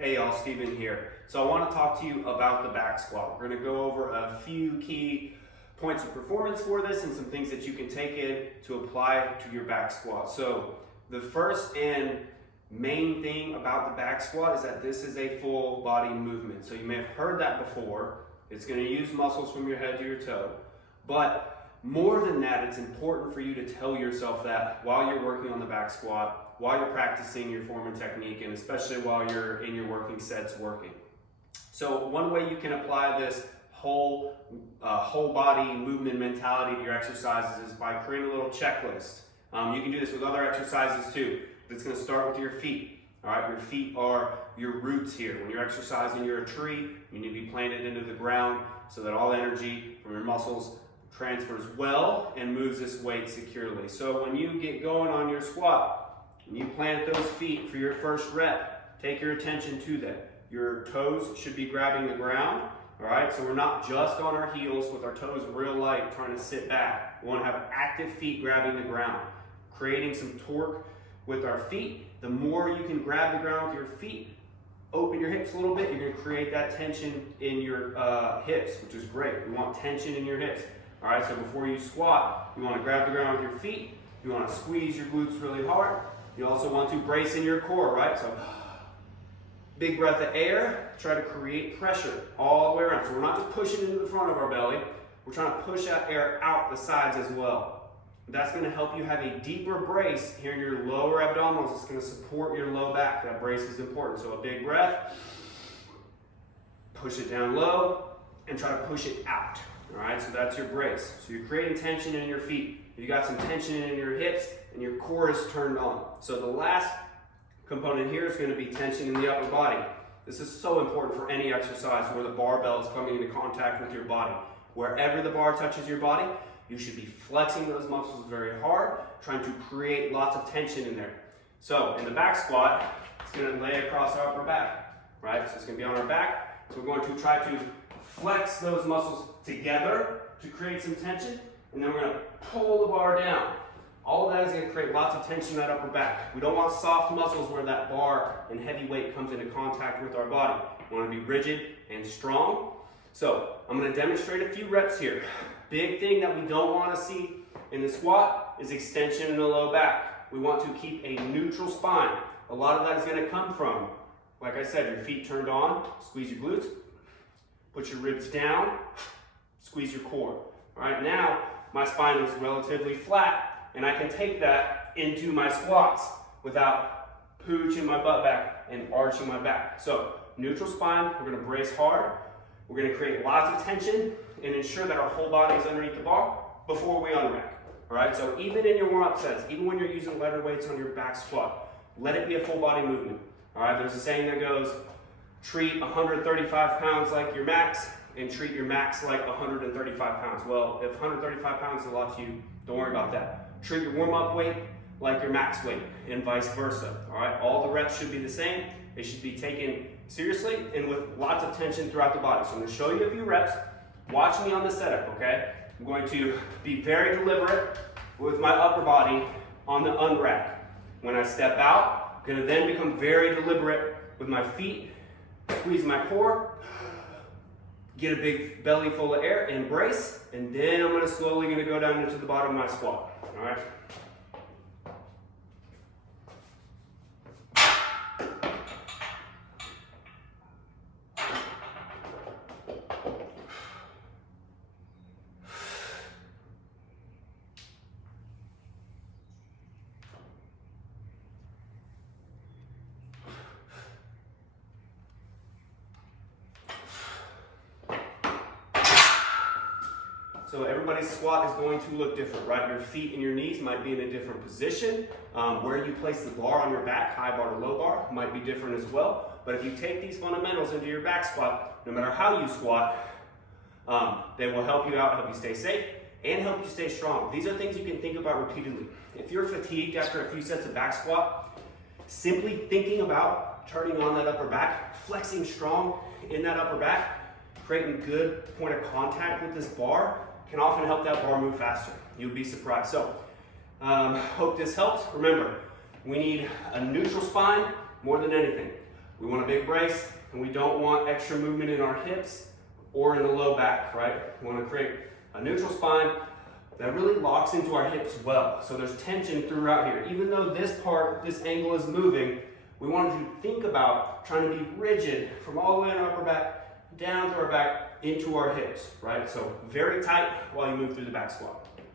Hey y'all, Steven here. So I want to talk to you about the back squat. We're going to go over a few key points of performance for this and some things that you can take in to apply to your back squat. So the first and main thing about the back squat is that this is a full body movement. So you may have heard that before. It's going to use muscles from your head to your toe. But more than that, it's important for you to tell yourself that while you're working on the back squat, while you're practicing your form and technique, and especially while you're in your working sets working. So one way you can apply this whole body movement mentality to your exercises is by creating a little checklist. You can do this with other exercises too, but it's going to start with your feet. All right, your feet are your roots here. When you're exercising, you're a tree. You need to be planted into the ground so that all energy from your muscles transfers well and moves this weight securely. So when you get going on your squat, when you plant those feet for your first rep, take your attention to that. Your toes should be grabbing the ground, all right? So we're not just on our heels with our toes real light trying to sit back. We want to have active feet grabbing the ground, creating some torque with our feet. The more you can grab the ground with your feet, open your hips a little bit, you're going to create that tension in your hips, which is great. We want tension in your hips. All right, so before you squat, you want to grab the ground with your feet. You want to squeeze your glutes really hard. You also want to brace in your core, right? So big breath of air, try to create pressure all the way around. So we're not just pushing into the front of our belly, we're trying to push that air out the sides as well. That's going to help you have a deeper brace here in your lower abdominals. It's going to support your low back. That brace is important. So a big breath, push it down low, and try to push it out. All right, so that's your brace. So you're creating tension in your feet. You got some tension in your hips, and your core is turned on. So the last component here is going to be tension in the upper body. This is so important for any exercise where the barbell is coming into contact with your body. Wherever the bar touches your body, you should be flexing those muscles very hard, trying to create lots of tension in there. So in the back squat, it's going to lay across our upper back, right? So it's going to be on our back. So we're going to try to flex those muscles together to create some tension, and then we're going to pull the bar down. All of that is going to create lots of tension in that upper back. We don't want soft muscles where that bar and heavy weight comes into contact with our body. We want to be rigid and strong. So I'm going to demonstrate a few reps here. Big thing that we don't want to see in the squat is extension in the low back. We want to keep a neutral spine. A lot of that is going to come from, like I said, your feet turned on, squeeze your glutes, put your ribs down, squeeze your core. All right, now my spine is relatively flat, and I can take that into my squats without pooching my butt back and arching my back. So neutral spine, we're going to brace hard. We're going to create lots of tension and ensure that our whole body is underneath the bar before we unrack. All right, so even in your warm-up sets, even when you're using lighter weights on your back squat, let it be a full body movement. All right, there's a saying that goes, treat 135 pounds like your max and treat your max like 135 pounds. Well, if 135 pounds is a lot to you, don't worry about that. Treat your warm-up weight like your max weight and vice versa. All right, all the reps should be the same. They should be taken seriously and with lots of tension throughout the body. So I'm going to show you a few reps. Watch me on the setup, okay? I'm going to be very deliberate with my upper body on the unrack. When I step out, I'm going to then become very deliberate with my feet, squeeze my core, get a big belly full of air, embrace, and then I'm slowly going to go down into the bottom of my squat. All right? So everybody's squat is going to look different, right? Your feet and your knees might be in a different position. Where you place the bar on your back, high bar to low bar, might be different as well. But if you take these fundamentals into your back squat, no matter how you squat, they will help you out, help you stay safe, and help you stay strong. These are things you can think about repeatedly. If you're fatigued after a few sets of back squat, simply thinking about turning on that upper back, flexing strong in that upper back, creating good point of contact with this bar, can often help that bar move faster. You'll be surprised. So, hope this helps. Remember, we need a neutral spine more than anything. We want a big brace, and we don't want extra movement in our hips or in the low back, right? We want to create a neutral spine that really locks into our hips well. So there's tension throughout here. Even though this angle is moving, we want you to think about trying to be rigid from all the way in our upper back, down through our back, into our hips, right? So very tight while you move through the back squat.